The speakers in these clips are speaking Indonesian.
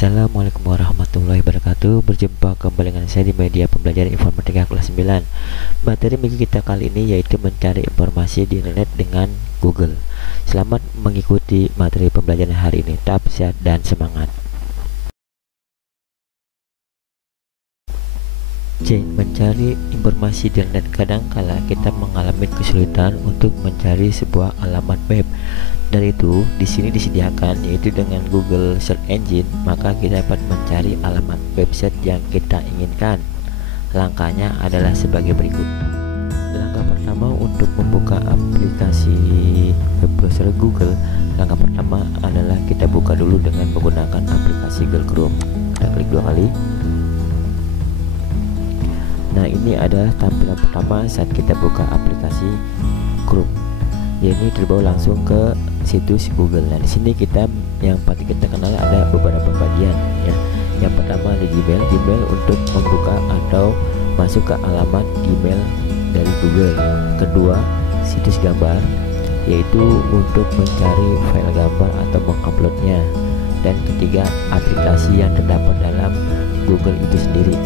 Assalamualaikum warahmatullahi wabarakatuh. Berjumpa kembali dengan saya di media pembelajaran informatika kelas 9. Materi minggu kita kali ini yaitu mencari informasi di internet dengan Google. Selamat mengikuti materi pembelajaran hari ini. Tetap sehat dan semangat. C. Mencari informasi di internet. Kadangkala kita mengalami kesulitan untuk mencari sebuah alamat web. Dari itu, di sini disediakan yaitu dengan Google Search Engine, maka kita dapat mencari alamat website yang kita inginkan. Langkahnya adalah sebagai berikut. Langkah pertama untuk membuka aplikasi web browser Google, langkah pertama adalah kita buka dulu dengan menggunakan aplikasi Google Chrome. Kita klik 2 kali. Nah, ini adalah tampilan pertama saat kita buka aplikasi Chrome. Ya, ini terbawa langsung ke situs Google. Nah, di sini kita yang paling kita kenal ada beberapa bagian ya. Yang pertama ada Gmail. Gmail untuk membuka atau masuk ke alamat Gmail dari Google. Kedua, situs gambar, yaitu untuk mencari file gambar atau menguploadnya. Dan ketiga, aplikasi yang terdapat dalam Google itu sendiri.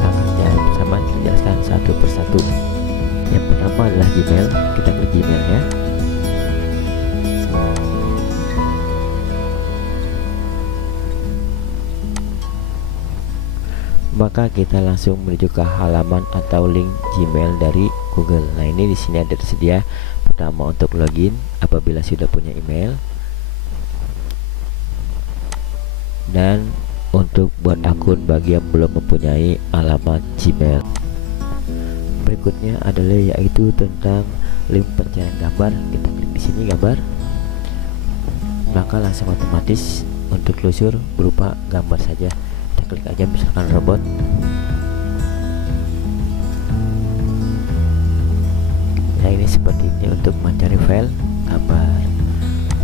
Akan bersama dijelaskan satu persatu. Yang pertama adalah Gmail. Kita klik Gmailnya. Maka kita langsung menuju ke halaman atau link Gmail dari Google. Nah, ini di sini ada tersedia. Pertama untuk login apabila sudah punya email, dan untuk buat akun bagi yang belum mempunyai alamat Gmail. Berikutnya adalah yaitu tentang link pencarian gambar. Kita klik di sini gambar, maka langsung otomatis untuk telusur berupa gambar saja. Klik aja misalkan robot. Nah, ini seperti ini untuk mencari file gambar.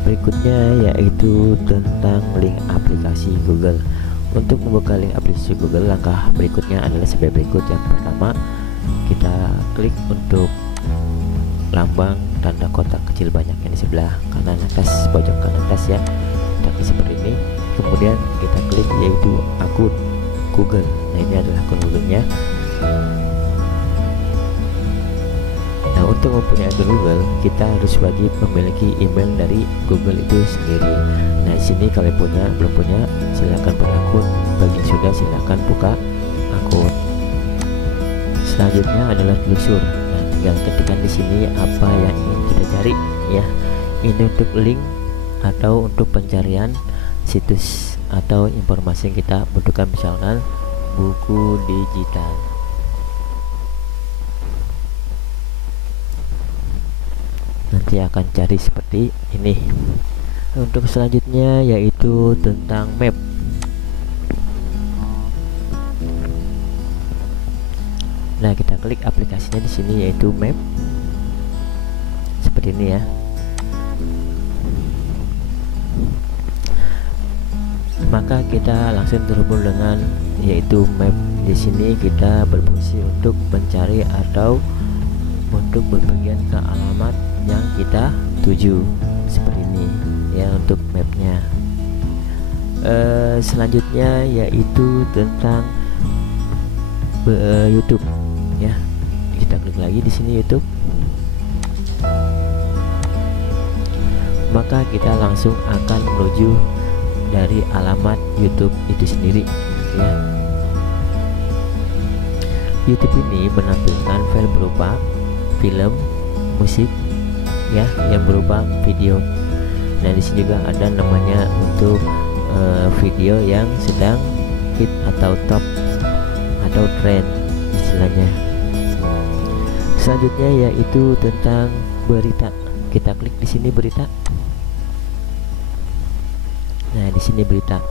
Berikutnya yaitu tentang link aplikasi Google. Untuk membuka link aplikasi Google, langkah berikutnya adalah sebagai berikut. Yang pertama, kita klik untuk lambang tanda kotak kecil banyak yang di sebelah kanan atas, pojok kanan atas ya. Kita klik seperti ini. Kemudian kita klik yaitu akun Google. Nah, ini adalah akun Google-nya. Nah, untuk mempunyai akun Google, kita harus wajib memiliki email dari Google itu sendiri. Nah, di sini kalau belum punya, silakan berakun. Bagi yang sudah, silakan buka akun. Selanjutnya adalah telusur. Nah, tinggal ketikkan di sini apa yang ingin kita cari ya. Ini untuk link atau untuk pencarian situs atau informasi yang kita butuhkan, misalkan buku digital. Nanti akan cari seperti ini. Untuk selanjutnya yaitu tentang map. Nah, kita klik aplikasinya di sini yaitu map. Seperti ini ya. Maka kita langsung terhubung dengan yaitu map. Di sini kita berfungsi untuk mencari atau untuk berpergian ke alamat yang kita tuju seperti ini ya untuk mapnya. Selanjutnya yaitu tentang YouTube ya. Kita klik lagi di sini YouTube. Maka kita langsung akan menuju dari alamat YouTube itu sendiri ya. YouTube ini menampilkan file berupa film, musik ya, yang berupa video. Nah, di sini juga ada namanya untuk video yang sedang hit atau top atau trend istilahnya. Selanjutnya yaitu tentang berita. Kita klik di sini berita. Nah, di sini berita.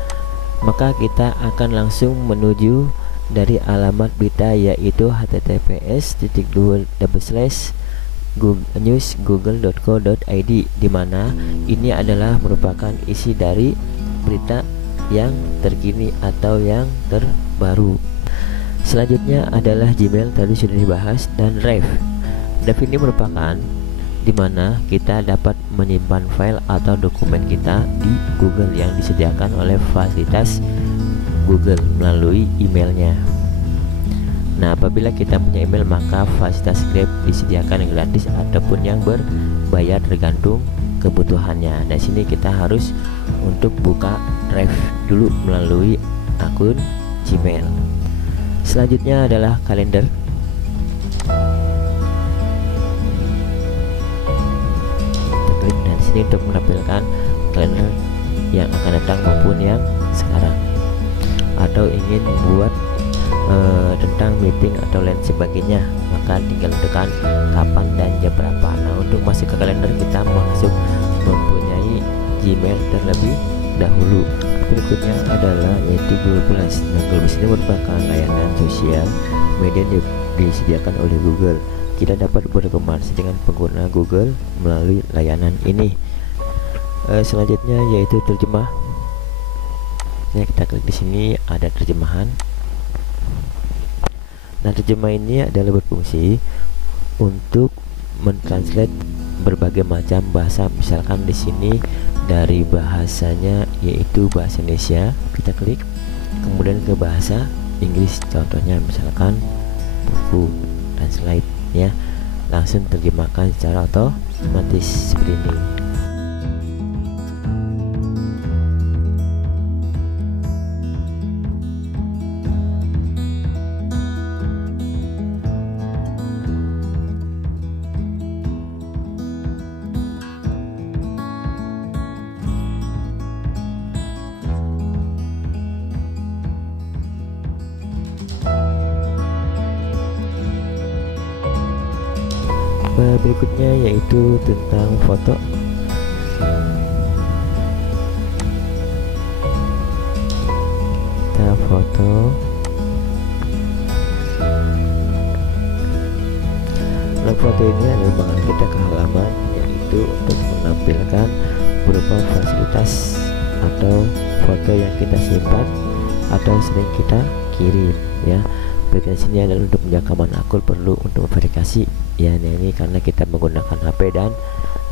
Maka kita akan langsung menuju dari alamat berita yaitu https://news.google.co.id, di mana ini adalah merupakan isi dari berita yang terkini atau yang terbaru. Selanjutnya adalah Gmail, tadi sudah dibahas, dan Drive. Drive ini merupakan di mana kita dapat menyimpan file atau dokumen kita di Google yang disediakan oleh fasilitas Google melalui emailnya. Nah, apabila kita punya email, maka fasilitas Grab disediakan yang gratis ataupun yang berbayar tergantung kebutuhannya. Nah, sini kita harus untuk buka Drive dulu melalui akun Gmail. Selanjutnya adalah kalender. Kita klik dan sini untuk menampilkan kalender yang akan datang maupun yang sekarang, atau ingin membuat tentang meeting atau lain sebagainya, maka tinggal tekan kapan dan jam berapa. Nah, untuk masuk ke kalender kita masuk mempunyai Gmail terlebih dahulu. Berikutnya adalah yaitu Google Plus. Nah, Google Plus ini merupakan layanan sosial media yang disediakan oleh Google. Kita dapat berkomunikasi dengan pengguna Google melalui layanan ini. Selanjutnya yaitu terjemah. Nah, kita klik di sini ada terjemahan. Nah, terjemah ini adalah berfungsi untuk mentranslate berbagai macam bahasa. Misalkan di sini dari bahasanya yaitu bahasa Indonesia, kita klik, kemudian ke bahasa Inggris, contohnya misalkan buku, translate ya, langsung terjemahkan secara otomatis seperti ini. Berikutnya yaitu tentang foto. Kita foto. Nah, foto ini adalah mengarah kita ke halaman, yaitu untuk menampilkan berupa fasilitas atau foto yang kita simpan atau sering kita kirim ya. Bagian sini adalah untuk menjangkauan akun perlu untuk verifikasi ya. Nah, ini karena kita menggunakan HP dan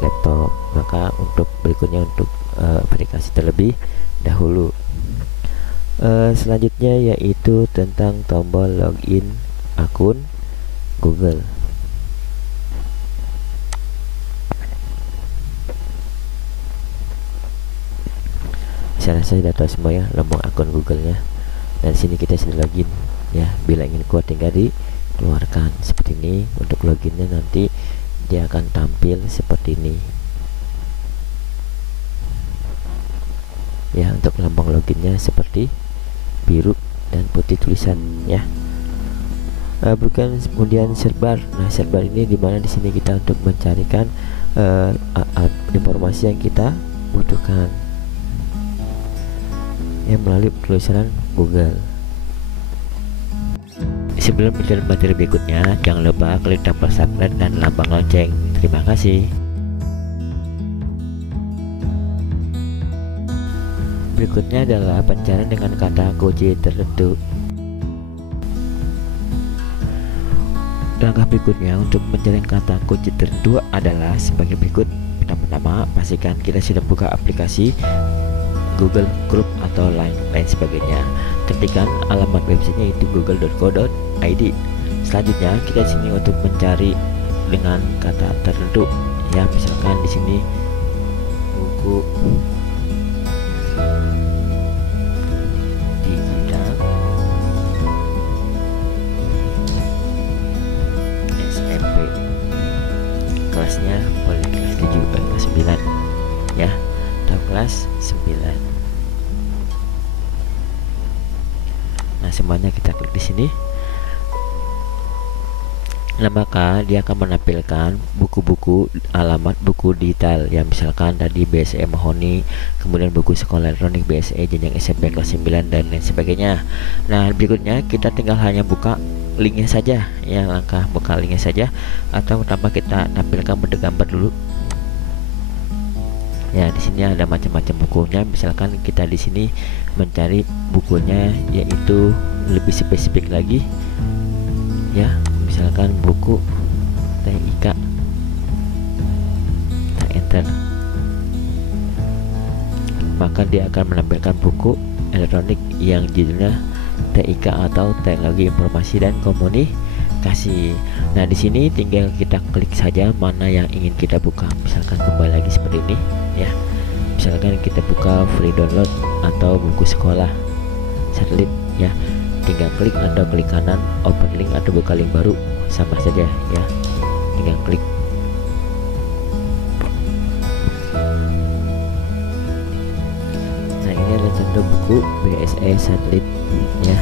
laptop, maka untuk berikutnya untuk verifikasi terlebih dahulu. Selanjutnya yaitu tentang tombol login akun Google. Saya rasa sudah tahu semua ya lambang akun Google-nya. Dan sini kita sudah login ya. Bila ingin keluar tinggal dikeluarkan seperti ini. Untuk loginnya nanti dia akan tampil seperti ini ya. Untuk lambang loginnya seperti biru dan putih tulisan ya. Bukan kemudian search bar. Nah, search bar ini dimana di sini kita untuk mencarikan informasi yang kita butuhkan ya melalui tulisan Google. Sebelum berjalan materi berikutnya, jangan lupa klik tombol subscribe dan lambang lonceng. Terima kasih. Berikutnya adalah pencarian dengan kata kunci tertentu. Langkah berikutnya untuk mencari kata kunci tertentu adalah sebagai berikut. Pertama-tama, pastikan kita sudah buka aplikasi Google Group atau lain sebagainya. Ketikkan alamat websitenya itu google.co.id. Selanjutnya kita sini untuk mencari dengan kata tertentu ya, misalkan di sini buku digital SMP, kelasnya boleh kelas 7 atau kelas 9 ya, atau kelas 9. Nah, semuanya kita klik di sini. Nah, maka dia akan menampilkan buku-buku, alamat buku digital ya, misalkan tadi BSE Mahoni, kemudian buku sekolah elektronik BSE jenjang SMP kelas 9 dan lain sebagainya. Nah, berikutnya kita tinggal hanya buka linknya saja ya, langkah buka linknya saja, atau pertama kita tampilkan gambar dulu. Ya, di sini ada macam-macam bukunya. Misalkan kita di sini mencari bukunya yaitu lebih spesifik lagi ya, misalkan buku TIK, kita enter, maka dia akan menampilkan buku elektronik yang judulnya TIK atau Teknologi Informasi dan Komunikasi. Nah, di sini tinggal kita klik saja mana yang ingin kita buka. Misalkan kembali lagi seperti ini ya. Misalkan kita buka free download atau buku sekolah satelit ya. Tinggal klik atau klik kanan, open link atau buka link baru, sama saja ya. Tinggal klik. Nah, ini adalah contoh buku BSE satelit ya.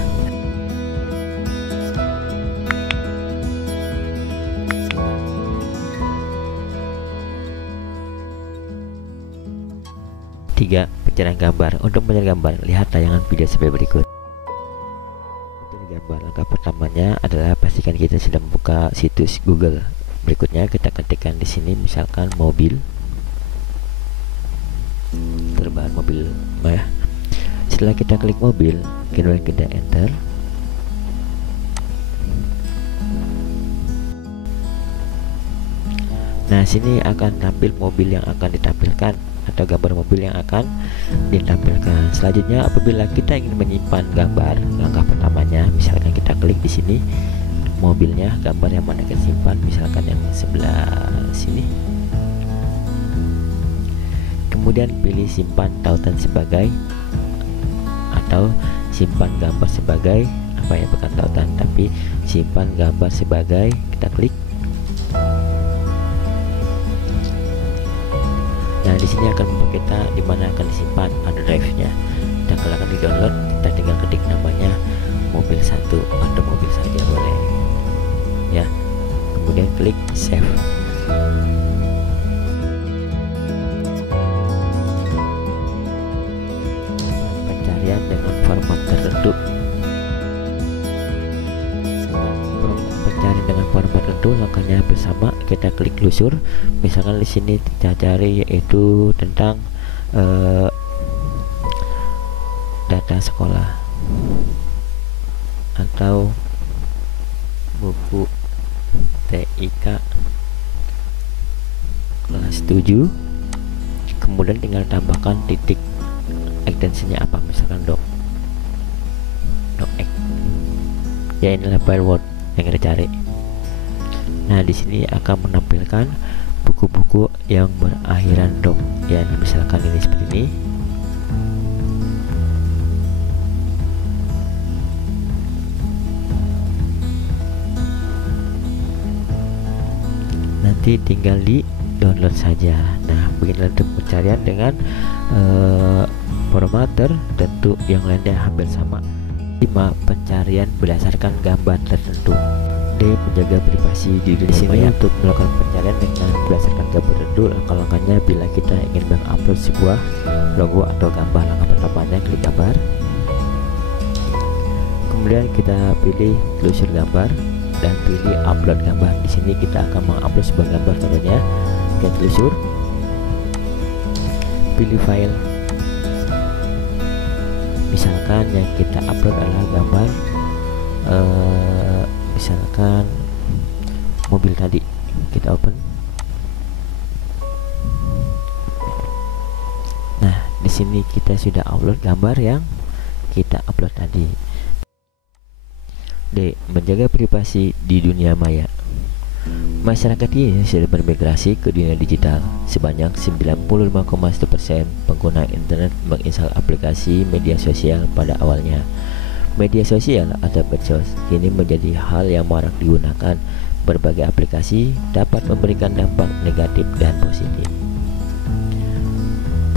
Tiga, pencarian gambar. Untuk pencarian gambar, lihat tayangan video sebagai berikut. Gambar, langkah pertamanya adalah pastikan kita sudah membuka situs Google. Berikutnya kita ketikkan di sini misalkan mobil, terbahan mobil ya. Setelah kita klik mobil, kemudian kita enter. Nah, sini akan tampil mobil yang akan ditampilkan atau gambar mobil yang akan ditampilkan. Selanjutnya, apabila kita ingin menyimpan gambar, langkah pertamanya misalkan kita klik di sini mobilnya, gambar yang mana kita simpan, misalkan yang sebelah sini. Kemudian pilih simpan tautan sebagai atau simpan gambar sebagai apa ya, bukan tautan tapi simpan gambar sebagai, kita klik. Nah, di sini akan membuat kita di mana akan disimpan hard drive-nya. Dan kalau akan di-download, kita tinggal ketik namanya mobil 1 atau mobil saja boleh. Ya. Kemudian klik save. Pencarian dengan format tertentu. Pencarian dengan format tertentu, langkahnya bersama. Kita klik telusur. Misalkan di sini kita cari yaitu tentang data sekolah atau buku TIK kelas 7. Kemudian tinggal tambahkan titik, ekstensinya apa, misalkan docx ya. Inilah file Word yang kita cari. Nah, di sini akan menampilkan buku-buku yang berakhiran doc ya. Misalkan ini seperti ini. Nanti tinggal di download saja. Nah, beginilah untuk pencarian dengan format tertentu, yang lainnya hampir sama. 5. Pencarian berdasarkan gambar tertentu. D. Menjaga privasi di dunia maya. Untuk melakukan pencarian dengan berdasarkan gambar tertentu, langkah-langkahnya bila kita ingin mengupload sebuah logo atau gambar, langkah pertamanya klik gambar. Kemudian kita pilih telusur gambar dan pilih upload gambar. Di sini kita akan mengupload sebuah gambar, contohnya kita telusur, pilih file. Misalkan yang kita upload adalah gambar misalkan mobil tadi, kita open. Nah, di sini kita sudah upload gambar yang kita upload tadi. D. Menjaga privasi di dunia maya. Masyarakat ini sudah bermigrasi ke dunia digital. Sebanyak 95,1% pengguna internet menginstal aplikasi media sosial pada awalnya. Media sosial atau medsos kini menjadi hal yang marak digunakan. Berbagai aplikasi dapat memberikan dampak negatif dan positif.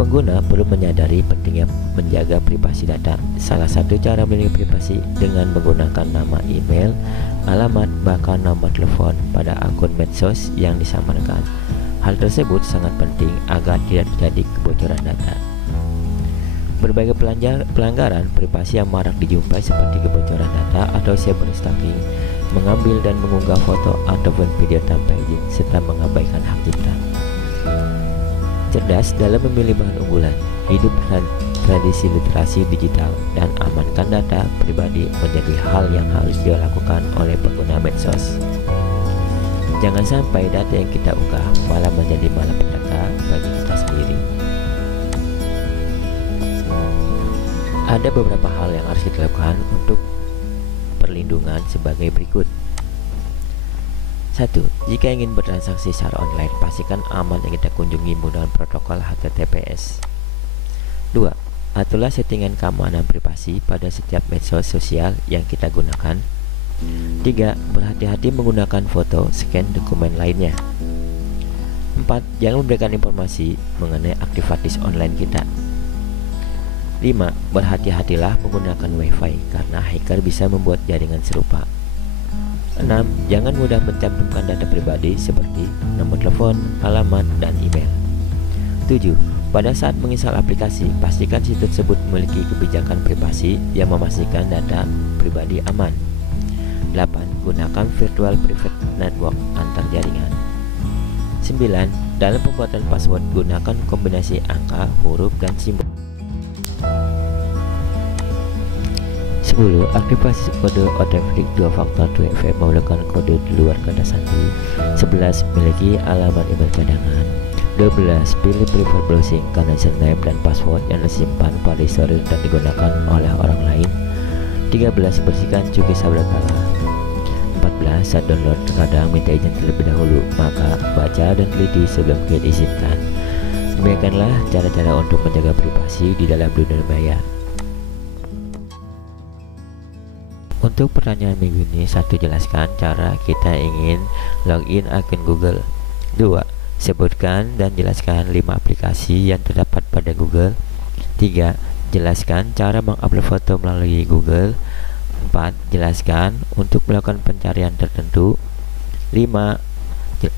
Pengguna perlu menyadari pentingnya menjaga privasi data. Salah satu cara melindungi privasi dengan menggunakan nama email, alamat, bahkan nomor telepon pada akun medsos yang disamarkan. Hal tersebut sangat penting agar tidak terjadi kebocoran data. Berbagai pelanggaran privasi yang marak dijumpai seperti kebocoran data atau cyberstalking, mengambil dan mengunggah foto ataupun video tanpa izin, serta mengabaikan hak cipta. Cerdas dalam memilih bahan unggulan, hidup tradisi literasi digital, dan amankan data pribadi menjadi hal yang harus dilakukan oleh pengguna medsos. Jangan sampai data yang kita unggah malah menjadi malapetaka bagi kita sendiri. Ada beberapa hal yang harus kita lakukan untuk perlindungan sebagai berikut. 1. Jika ingin bertransaksi secara online, pastikan alamat yang kita kunjungi menggunakan protokol HTTPS. 2. Aturlah settingan keamanan privasi pada setiap medsos sosial yang kita gunakan. 3. Berhati-hati menggunakan foto, scan dokumen lainnya. 4. Jangan memberikan informasi mengenai aktivitas online kita. 5. Berhati-hatilah menggunakan WiFi karena hacker bisa membuat jaringan serupa. 6. Jangan mudah mencantumkan data pribadi seperti nomor telepon, alamat, dan email. 7. Pada saat menginstal aplikasi, pastikan situs tersebut memiliki kebijakan privasi yang memastikan data pribadi aman. 8. Gunakan virtual private network antar jaringan. 9. Dalam pembuatan password, gunakan kombinasi angka, huruf, dan simbol. 10. Aktifasi kode otentik 2 faktor 2FA menggunakan kode di luar kata sandi. 11. Miliki alamat email cadangan. 12. Pilih prefer browsing karena username dan password yang disimpan pada histori dan digunakan oleh orang lain. 13. Bersihkan cookies berkala. 14. Saat download kadang minta izin terlebih dahulu, maka baca dan teliti sebelum kita izinkan. Demikianlah cara-cara untuk menjaga privasi di dalam dunia maya. Untuk pertanyaan minggu ini, 1. Jelaskan cara kita ingin login akun Google. 2. Sebutkan dan jelaskan 5 aplikasi yang terdapat pada Google. 3. Jelaskan cara mengupload foto melalui Google. 4. Jelaskan untuk melakukan pencarian tertentu. 5.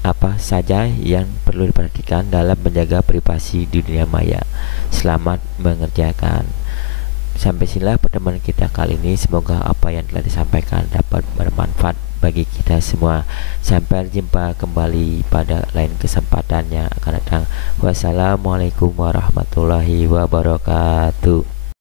Apa saja yang perlu diperhatikan dalam menjaga privasi di dunia maya. Selamat mengerjakan. Sampai sinilah pertemuan kita kali ini. Semoga apa yang telah disampaikan dapat bermanfaat bagi kita semua. Sampai jumpa kembali pada lain kesempatan yang akan datang. Wassalamualaikum warahmatullahi wabarakatuh.